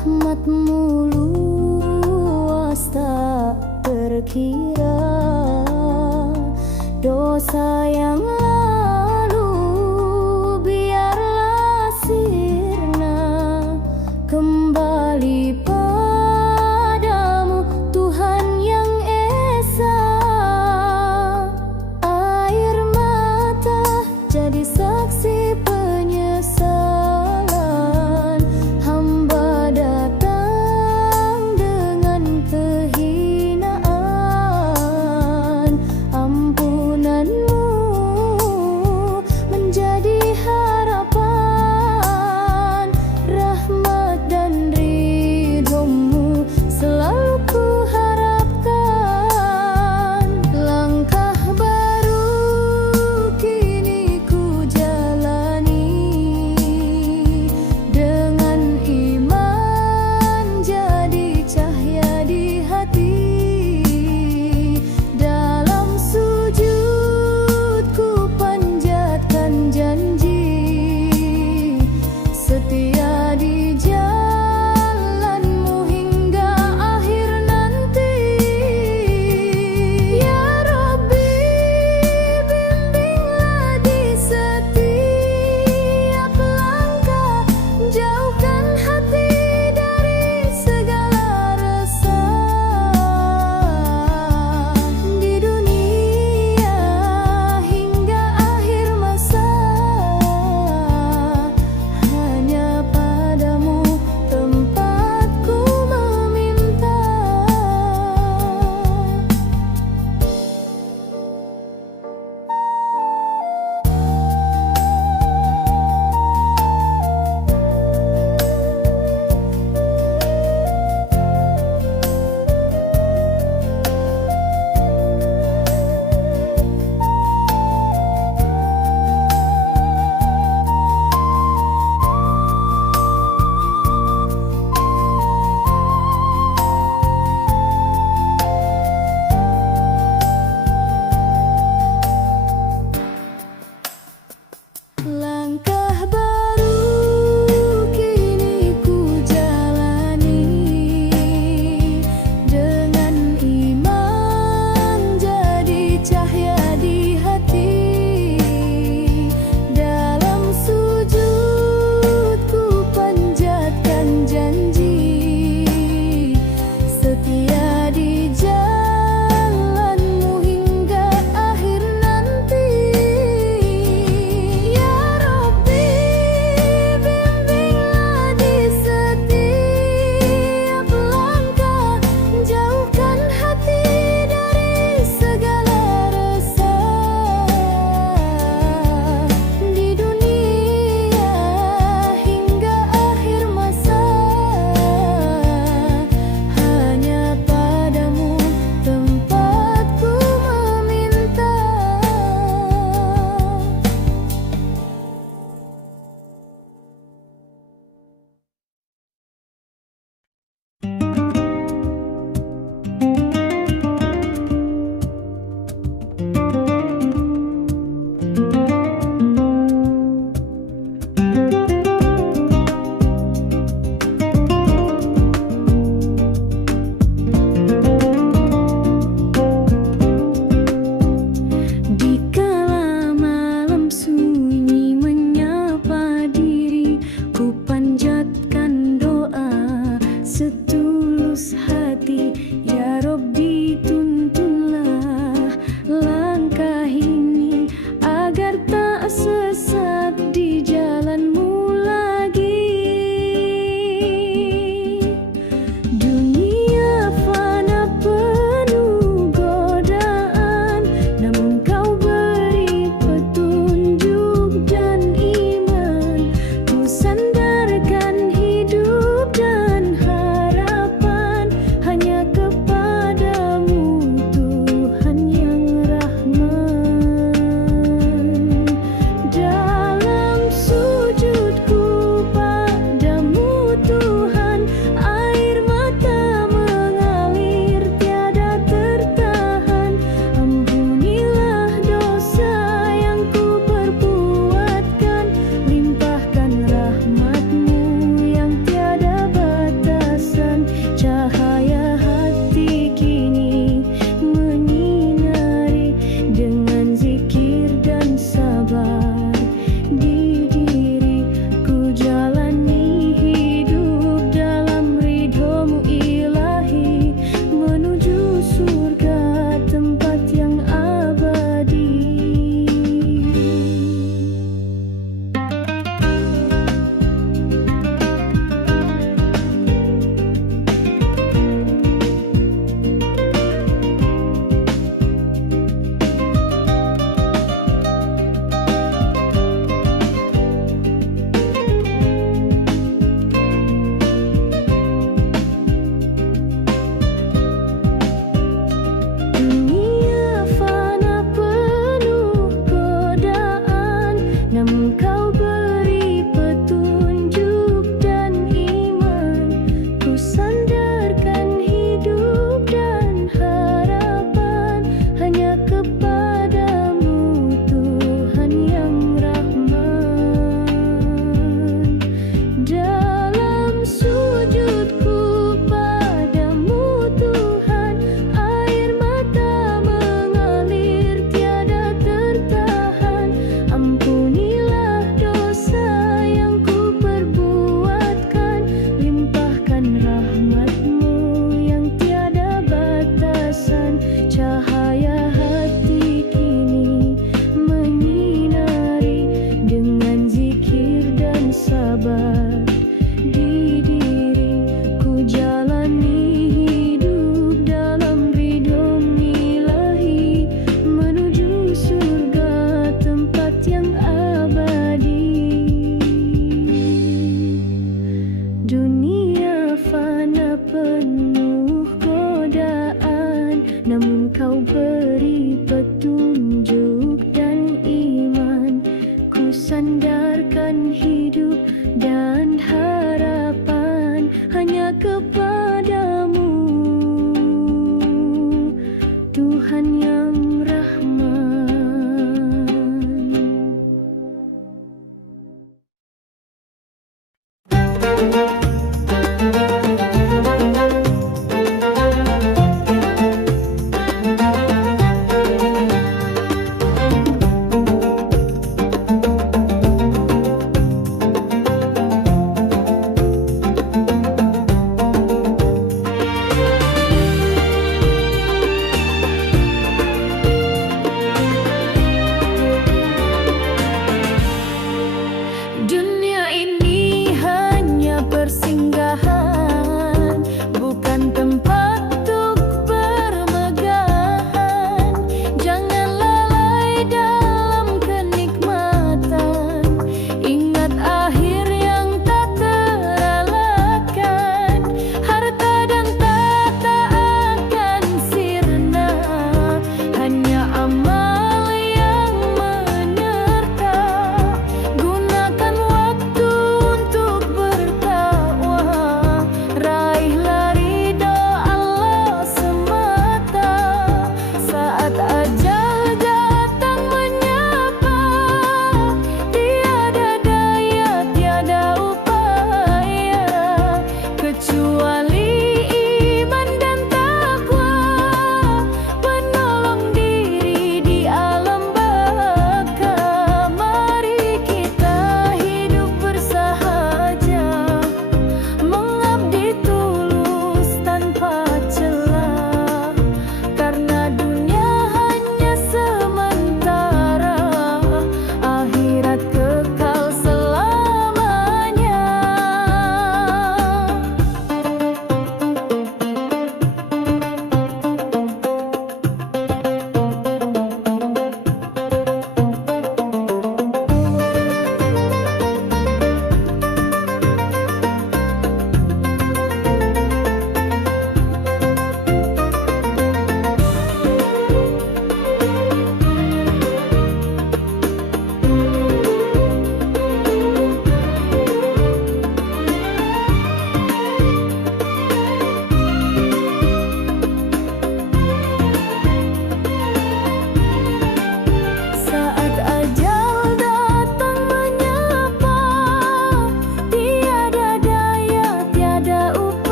Rahmat-Mu luas tak terkira, dosa yang lalu biarlah sirna, kembali padamu Tuhan yang esa. Air mata jadi saksi penyesalan, hamba datang dengan kehinaan. Ampunan-Mu menjadi harapan, rahmat dan ridho-Mu selalu ku harapkan. Langkah baru kini ku jalani, dengan iman jadi cahaya di hati. Dalam sujud ku panjatkan janji, setia di jalan-Mu hingga akhir nanti. Ya Rabbi, bimbinglah di setiap langkah, jauhkan hati dari segala resah. Di dunia hingga akhir masa, hanya padamu tempatku meminta. Langkah baru kini ku jalani, dengan iman jadi cahaya di hati. Dalam sujud ku panjatkan janji, setia di jalan-Mu hingga akhir nanti. Ya Rabbi,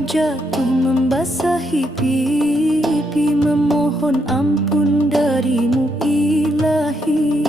jatuh membasahi pipi, memohon ampun darimu ilahi.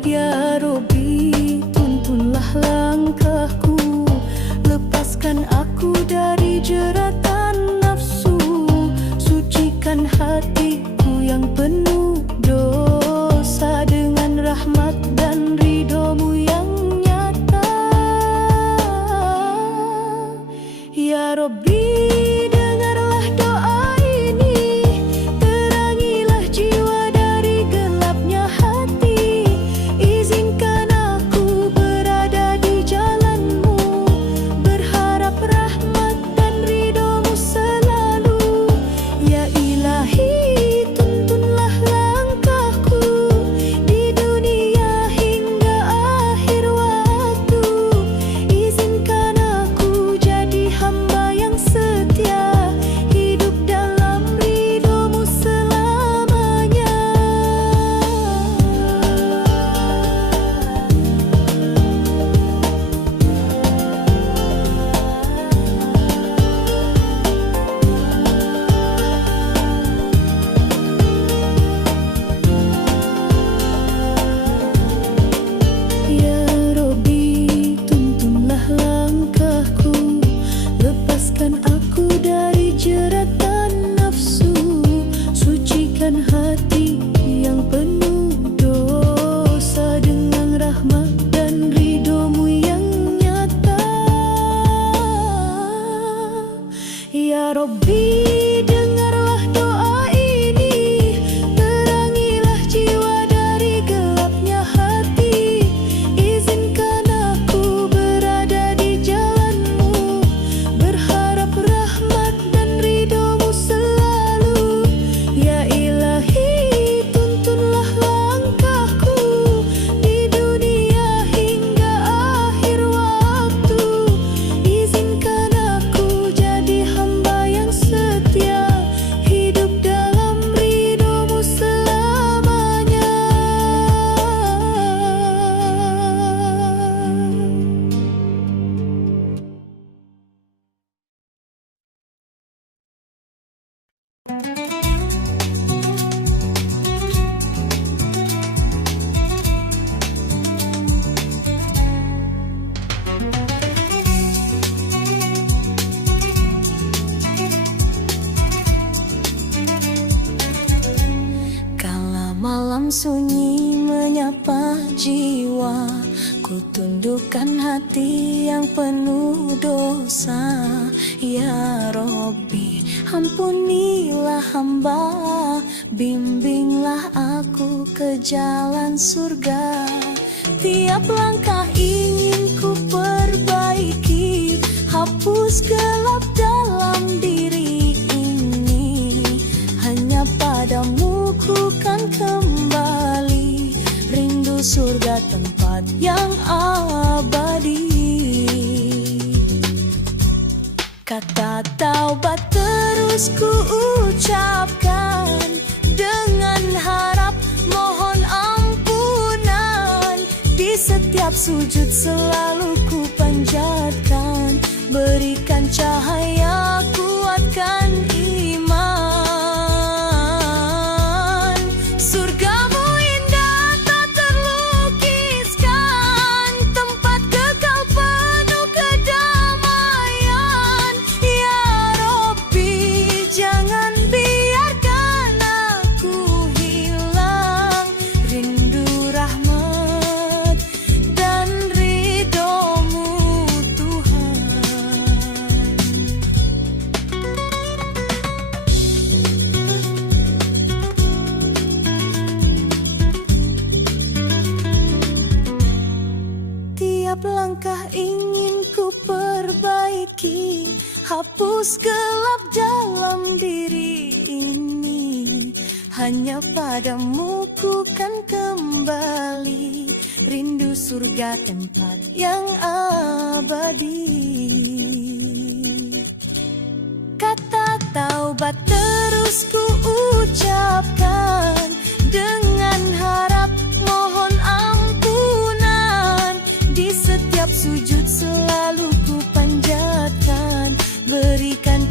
Ya Robbi, tuntunlah langkahku, lepaskan aku dari jeratan nafsu, sucikan hatiku yang penuh dosa dengan rahmat dan ridhomu yang nyata. Ya Robbi, dengarlah doa ini, terangilah jiwa dari gelapnya hati, izinkan aku berada di jalanmu, berharap rahmat dan ridhomu selalu. Ya Ilahi, tuntunlah langkahku di dunia hingga akhir waktu, izinkan aku jadi hamba yang setia, hidup dalam ridhomu selamanya. Ya Robbi, tuntunlah langkahku, lepaskan aku dari jeratan nafsu, sucikan hati yang penuh dosa dengan rahmat dan ridhomu yang nyata. Ya Robbi, dengarlah doa ini, terangilah jiwa dari gelapnya hati, izinkan aku berada di jalanmu, berharap rahmat dan ridhomu selalu. Ya Ilahi, tuntunlah langkahku di dunia hingga akhir waktu, izinkan aku jadi hamba yang setia, hidup dalam ridhomu selamanya. Kala malam sunyi menyapa jiwa, ku tundukkan hati yang penuh dosa. Ya Robbi, ampunilah hamba, bimbinglah aku ke jalan surga. Tiap langkah ingin ku perbaiki, hapus gelap dalam diri ini, hanya padamu ku kan kembali, rindu surga tempat yang abadi. Kata taubat terus ku ucapkan, dengan harap mohon ampunan, di setiap sujud selalu ku panjatkan, berikan cahaya, kuatkan iman. Surgamu indah tak terlukiskan, tempat kekal penuh kedamaian. Ya Robbi, jangan biarkan aku hilang, rindu rahmat dan ridhomu Tuhan. Tiap langkah ingin ku perbaiki, hapus gelap dalam diri ini, hanya padamu ku kan kembali, rindu surga tempat yang abadi. Kata taubat terus ku ucapkan, dengan harap mohon ampunan, di setiap sujud selalu ku panjatkan, berikan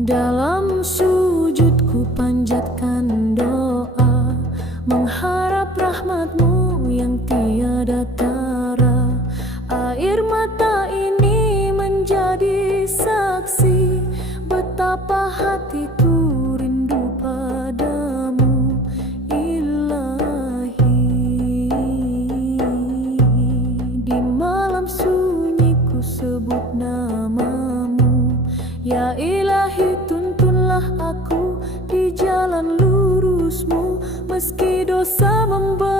Dalam sujudku panjatkan doa, mengharap rahmat-Mu yang tiada tara. Air mata ini menjadi saksi betapa hatiku rindu padamu, Ilahi. Di malam sunyi ku sebut namamu, ya Ilahi, tuntunlah aku di jalan lurus-Mu, meski dosa memberat.